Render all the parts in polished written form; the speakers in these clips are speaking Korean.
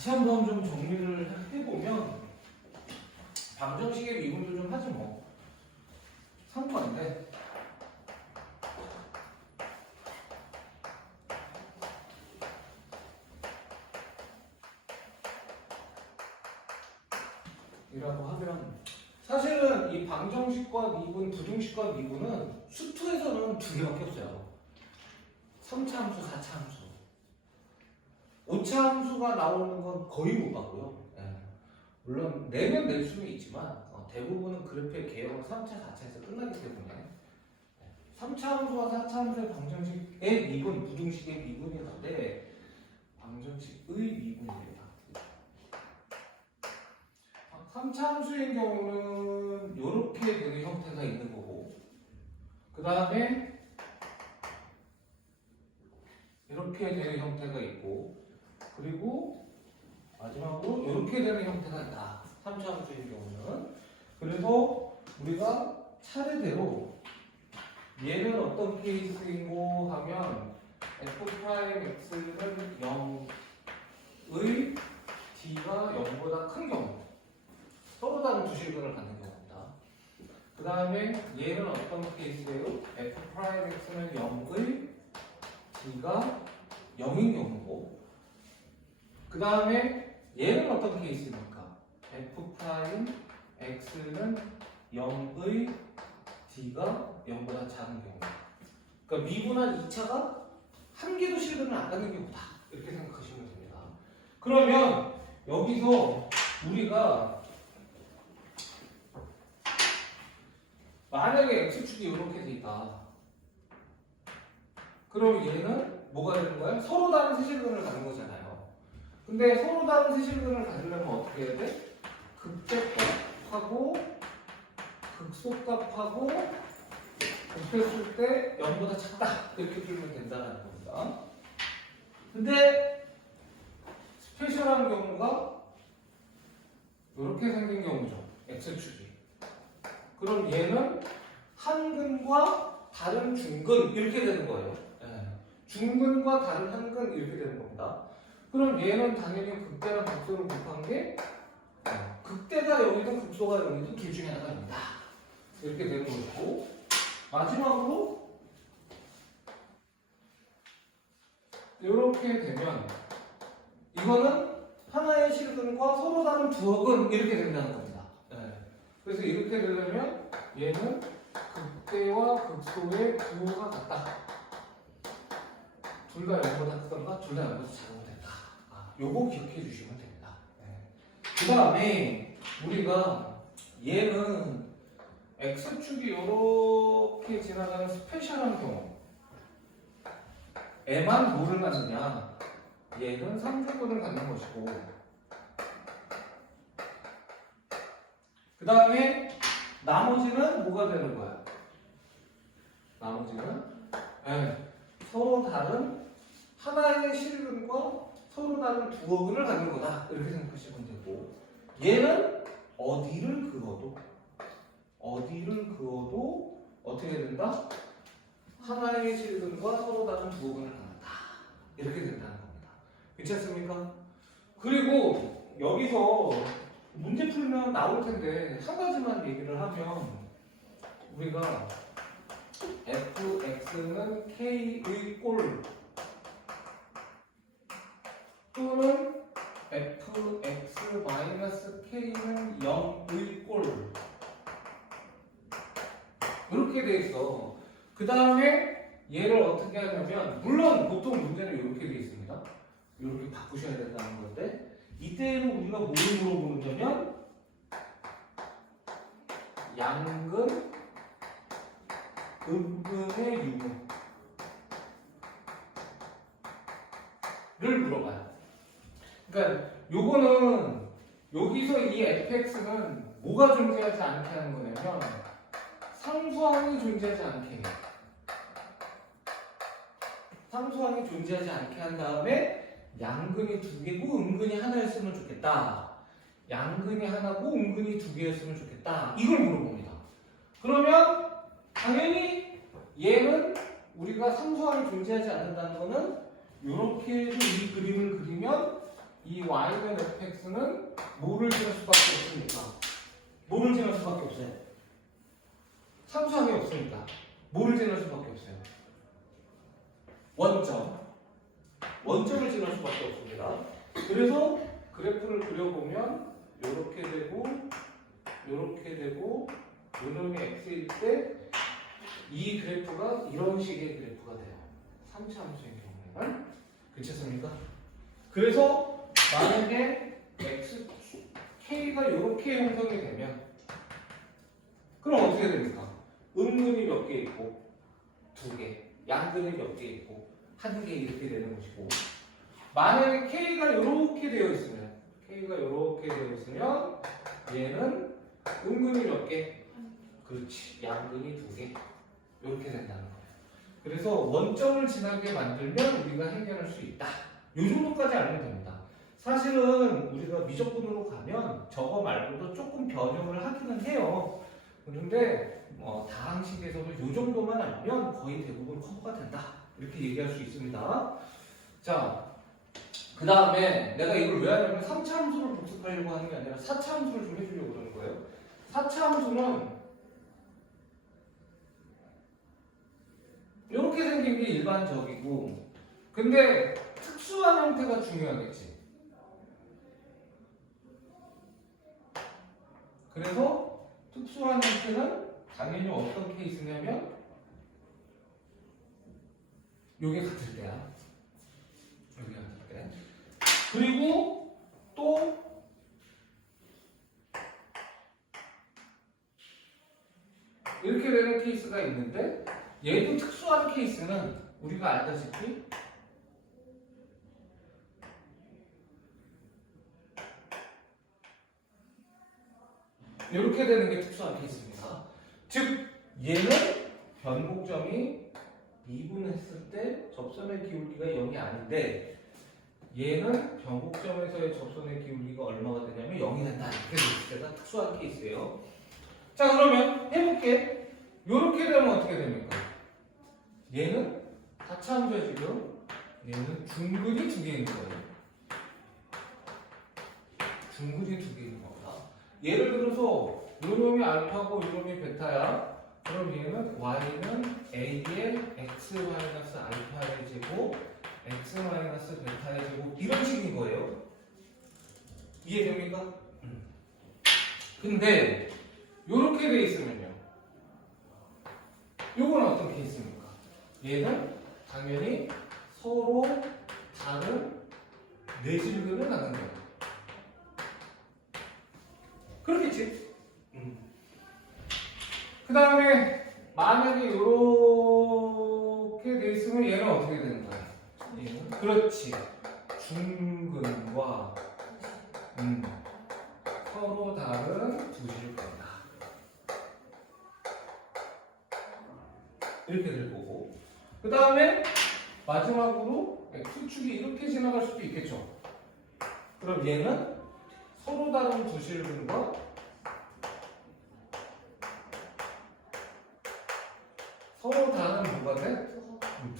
다시 한번 좀 정리를 해보면 방정식의 미분도 좀 하지 뭐. 상관인데 이라고 하면 사실은 이 방정식과 미분, 부등식과 미분은 수투에서는 두 개밖에 없어요. 3차 함수, 4차 함수. 5차 함수가 나오는 건 거의 못 봤고요. 예. 물론 내면 낼 수는 있지만 대부분은 그래프의 개형은 3차, 4차에서 끝나기 때문에 3차 함수와 4차 함수의 방정식의 미분, 부등식의 미분이었는데 방정식의 미분입니다. 3차 함수의 경우는 이렇게 되는 형태가 있는 거고 그 다음에 이렇게 되는 형태가 있고 그리고 마지막으로 이렇게 되는 형태가 있다. 3차 함수의 경우는. 그래서 우리가 차례대로 얘는 어떤 케이스이고 하면 f'x는 0의 d가 0보다 큰 경우 서로 다른 두 실근을 갖는 경우입니다. 그 다음에 얘는 어떤 케이스예요? f'x는 0의 d가 0인 경우고 그 다음에 얘는 어떤 케이스입니까? f'x는 0의 d가 0보다 작은 경우. 그러니까 미분한 2차가 한 개도 실근을 안 갖는 경우다. 이렇게 생각하시면 됩니다. 그러면 여기서 우리가 만약에 x축이 이렇게 돼 있다. 그럼 얘는 뭐가 되는 거예요? 서로 다른 세실근을 갖는 거잖아요. 근데 서로 다른 세실근을 가지려면 어떻게 해야 돼? 극대값하고 극소값하고 곱했을 때 0보다 작다 이렇게 풀면 된다는 겁니다. 근데 스페셜한 경우가 이렇게 생긴 경우죠. x축이. 그럼 얘는 한 근과 다른 중근 이렇게 되는 거예요. 중근과 다른 한 근 이렇게 되는 겁니다. 그럼 얘는 당연히 극대랑 극소를 곱한 게 극대가 0이든 극소가 0이든 둘 중에 하나입니다. 이렇게 되는 것이고 마지막으로 이렇게 되면 이거는 하나의 실근과 서로 다른 두억은 이렇게 된다는 겁니다. 그래서 이렇게 되려면 얘는 극대와 극소의 부호가 같다. 둘 다 0보다 크던가 둘 다 0보다 작으면 된다. 요거 기억해 주시면 됩니다. 그 다음에 우리가 얘는 x축이 이렇게 지나가는 스페셜한 경우 에만 뭐를 갖느냐 얘는 3중근을 갖는 것이고 그 다음에 나머지는 뭐가 되는 거야? 나머지는 서로 다른 하나의 실근과 서로 다른 두어근을 갖는 거다 이렇게 생각하시면 되고 얘는 어디를 그어도 어떻게 된다? 하나의 실근과 서로 다른 두어근을 갖는다 이렇게 된다는 겁니다. 괜찮습니까? 그리고 여기서 문제 풀면 나올 텐데 한 가지만 얘기를 하면 우리가 fx는 k의 꼴 또는 fx-k는 0의 꼴 이렇게 돼 있어. 그 다음에 얘를 어떻게 하냐면 물론 보통 문제는 이렇게 돼 있습니다. 이렇게 바꾸셔야 된다는 건데 이때는 우리가 뭘 물어보느냐면 양근 음근의 유무를 물어봐요. 그러니까 요거는 여기서 이 fx는 뭐가 존재하지 않게 하는 거냐면 상수항이 존재하지 않게 상수항이 존재하지 않게 한 다음에 양근이 두 개고 음근이 하나였으면 좋겠다. 양근이 하나고 음근이 두 개였으면 좋겠다. 이걸 물어봅니다. 그러면 당연히 얘는 우리가 상수항이 존재하지 않는다는 거는 이렇게 이 그림을 그리면 이 y는 fx는 뭐를 지날 수밖에 없으니까. 뭐를 지날 수밖에 없어요. 상수항이 없으니까. 뭐를 지날 수밖에 없어요. 원점을 지날 수밖에 없습니다. 그래서 그래프를 그려보면 이렇게 되고 이렇게 되고 요놈이 x일 때 이 그래프가 이런 식의 그래프가 돼요. 3차 함수의 경우에는. 그렇습니까? 그래서 만약에 k가 이렇게 형성이 되면 그럼 어떻게 됩니까? 음근이 몇 개 있고 2개, 양근이 몇 개 있고 1개 이렇게 되는 것이고, 만약에 k가 이렇게 되어 있으면 얘는 음근이 몇 개? 그렇지, 양근이 2개 이렇게 된다는 거예요. 그래서 원점을 지나게 만들면 우리가 해결할 수 있다. 이 정도까지 알면 됩니다. 사실은 우리가 미적분으로 가면 저거 말고도 조금 변형을 하기는 해요. 그런데 다항식에서도 이 정도만 알면 거의 대부분 커버가 된다. 이렇게 얘기할 수 있습니다. 자, 그 다음에 내가 이걸 왜 하냐면 3차 함수를 복습하려고 하는 게 아니라 4차 함수를 좀 해주려고 그러는 거예요. 4차 함수는 이렇게 생긴 게 일반적이고, 근데 특수한 형태가 중요하겠지. 그래서 특수한 형태는 당연히 어떤 케이스냐면 요게 같을 때야. 요게 같을 때. 그리고 또 이렇게 되는 케이스가 있는데, 얘도 특수한 케이스는 우리가 알다시피 이렇게 되는 게 특수한 케이스입니다. 즉 얘는 변곡점이 2분했을 때 접선의 기울기가 0이 아닌데, 얘는 변곡점에서의 접선의 기울기가 얼마가 되냐면 0이 된다. 이렇게 됐을 때가 특수한 케이스예요. 자, 그러면 해볼게. 이렇게 되면 어떻게 됩니까? 얘는 4차 함수야 지금. 얘는 중근이 2개 있는 거예요. 중근이 2개 있는 겁니다. 예를 들어서 요놈이 알파고 요놈이 베타야. 그럼 얘는 y는 a의 x-알파의 제곱 x-베타의 제곱 이런 식인 거예요. 이해됩니까? 근데 요렇게 돼 있으면요, 요건 어떤 케이스입니까? 얘는 당연히 서로 다른 내실근을 갖는 거예요. 그렇겠지? 그 다음에 만약에 이렇게 돼 있으면 얘는 어떻게 되는 거야? 얘는 그렇지, 중근과 서로 다른 두 실근이다. 이렇게 될 거고, 그 다음에 마지막으로 x축이 이렇게 지나갈 수도 있겠죠. 그럼 얘는 서로 다른 두 실근과 서로 다른 뭐가 돼?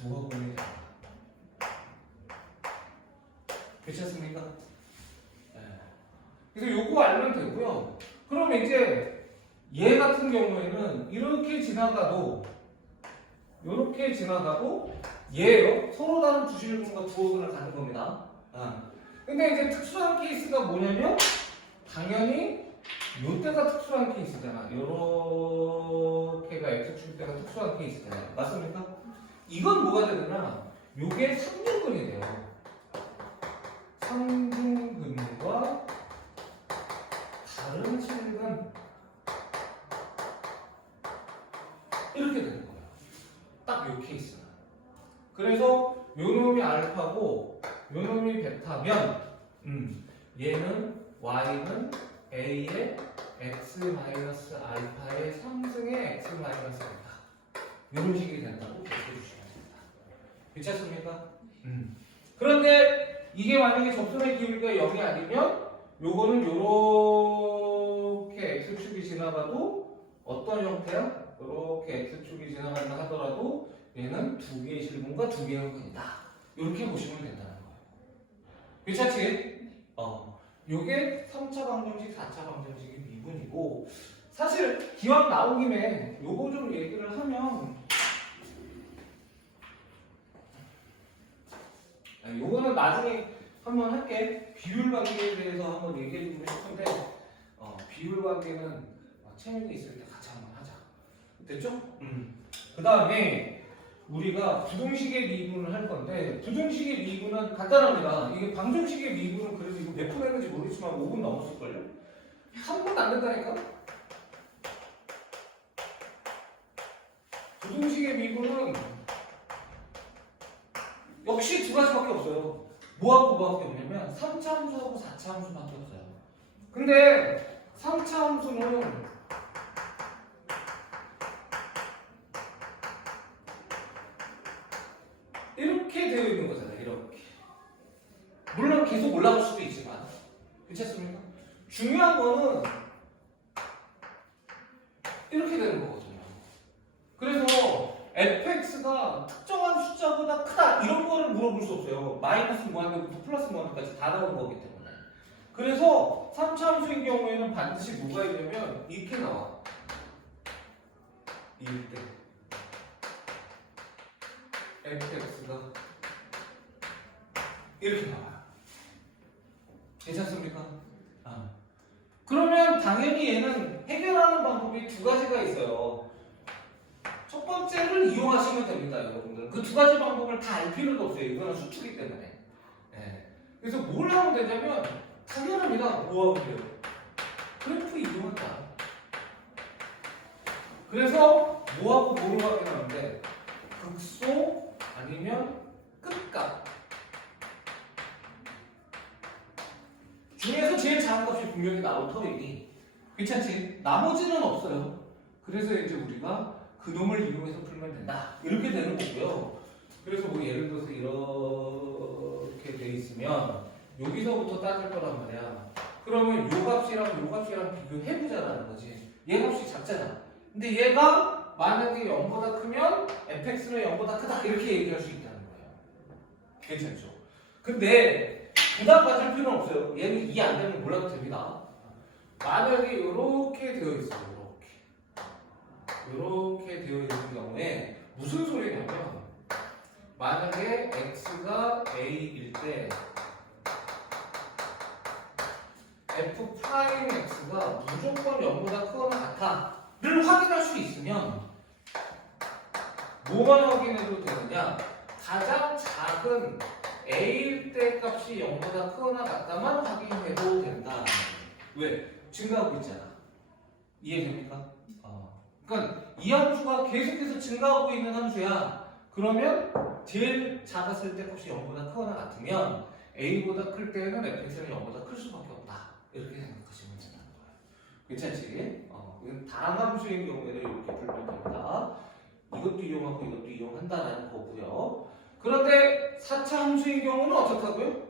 두화근이 돼. 괜찮습니까? 네. 그래서 요거 알면 되고요. 그럼 이제 얘 같은 경우에는 이렇게 지나가도 이렇게 지나가도 얘예요. 서로 다른 두 실근과 두화근을 갖는 겁니다. 근데 이제 특수한 케이스가 뭐냐면 당연히 요때가 특수한 케이스잖아. 요렇게가 x축 때가 특수한 케이스잖아요. 맞습니까? 이건 뭐가 되느냐? 요게 상등근이 돼요. 상등근과 다른 실근 이렇게 되는 거예요. 딱 요 케이스는. 그래서 요놈이 알파고 요놈이 베타면 얘는 y는 a의 x-알파의 상승의 x-알파 이런 식이 된다고 기억해 주시면 됩니다. 괜찮습니까? 그런데 이게 만약에 접선의 기울기가 0이 아니면 요거는 요렇게 x축이 지나가도 어떤 형태야? 요렇게 x축이 지나간다 하더라도 얘는 두 개의 실근과 두 개의 근이다. 이렇게 보시면 된다는 거예요. 괜찮지? 요게 3차 방정식, 4차 방정식의 미분이고, 사실 기왕 나온 김에 요거 좀 얘기를 하면, 요거는 나중에 한번 할게. 비율 관계에 대해서 한번 얘기해주고 싶은데, 비율 관계는 채민이 있을 때 같이 한번 하자. 됐죠? 그 다음에 우리가 부등식의 미분을 할 건데, 부등식의 미분은 간단합니다. 이게 방정식의 미분은 그래도 이거 몇 분 했는지 모르겠지만 5분 넘었을걸요? 3분 안 된다니까? 부등식의 미분은 역시 두 가지밖에 없어요. 뭐하고 뭐밖에 없냐면 3차 함수하고 4차 함수밖에 없어요. 근데 3차 함수는 이렇게 되어 있는 거잖아요. 이렇게. 물론 계속 올라갈 수도 있지만, 괜찮습니까? 중요한 거는 이렇게 되는 거거든요. 그래서 fx가 특정한 숫자보다 크다 이런 거를 물어볼 수 없어요. 마이너스 무한대부터 플러스 무한대까지 다 나온 거기 때문에. 그래서 3차 함수인 경우에는 반드시 뭐가 있냐면 이렇게 나와. 이럴 때 fx가 이렇게 나와요. 괜찮습니까? 그러면 당연히 얘는 해결하는 방법이 두 가지가 있어요. 첫 번째를 이용하시면 됩니다, 여러분들. 그 두 가지 방법을 다 알 필요도 없어요. 이거는 수투기 때문에. 그래서 뭘 하면 되냐면 당연합니다. 뭐 하면 돼요? 그래프 이용한다. 그래서 뭐하고 뭐를 확인하는데 극소 아니면 끝값 중에서 제일 작은 값이 분명히 나올 터이니 괜찮지? 나머지는 없어요. 그래서 이제 우리가 그놈을 이용해서 풀면 된다. 이렇게 되는 거고요. 그래서 뭐 예를 들어서 이렇게 돼 있으면 여기서부터 따질 거란 말이야. 그러면 요 값이랑 요 값이랑 비교해보자라는 거지. 얘 값이 작잖아. 근데 얘가 만약에 0보다 크면 fx는 0보다 크다. 이렇게 얘기할 수 있다는 거예요. 괜찮죠? 근데 부담 가질 필요는 없어요. 얘는 2 안 되면 몰라도 됩니다. 만약에 이렇게 되어 있어요. 이렇게 되어 있는 경우에 무슨 소리냐면 만약에 x가 a일 때 f'x가 무조건 0보다 크거나 같아를 확인할 수 있으면 뭐만 확인해도 되느냐? 가장 작은 a일 때 값이 0보다 크거나 같다만 확인해도 된다. 왜? 증가하고 있잖아. 이해됩니까? 그러니까 이 함수가 계속해서 증가하고 있는 함수야. 그러면 제일 작았을 때 값이 0보다 크거나 같으면 a보다 클 때는 fx는 0보다 클 수밖에 없다. 이렇게 생각하시면 되는 거예요. 괜찮지? 다른 함수인 경우에는 이렇게 풀면 됩니다. 이것도 이용하고 이것도 이용한다라는 거고요. 그런데 4차 함수인 경우는 어떻다고요?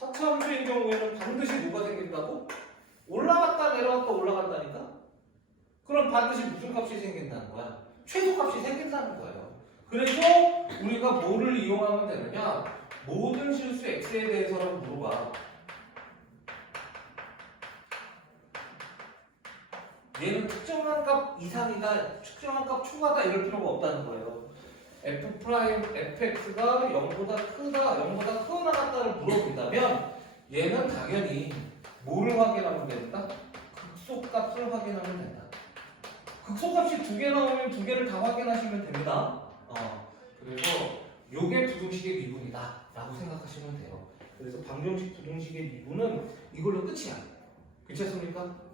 4차 함수인 경우에는 반드시 뭐가 생긴다고? 올라갔다 내려갔다 올라간다니까? 그럼 반드시 무슨 값이 생긴다는 거야? 최소값이 생긴다는 거예요. 그래서 우리가 뭐를 이용하면 되느냐? 모든 실수 x에 대해서라고 물어봐. 얘는 특정한 값 이상이다, 특정한 값 초과다 이럴 필요가 없다는 거예요. fx가 0보다 크다, 0보다 크거나 같다를 물어본다면 얘는 당연히 뭐를 확인하면 된다? 극소값을 확인하면 된다. 극소값이 두 개 나오면 두 개를 다 확인하시면 됩니다. 그래서 요게 부등식의 미분이다 라고 생각하시면 돼요. 그래서 방정식 부등식의 미분은 이걸로 끝이야. 괜찮습니까?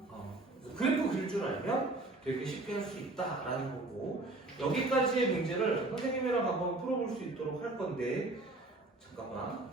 그래프 그릴 줄 알면 되게 쉽게 할 수 있다라는 거고, 여기까지의 문제를 선생님이랑 한번 풀어볼 수 있도록 할 건데, 잠깐만.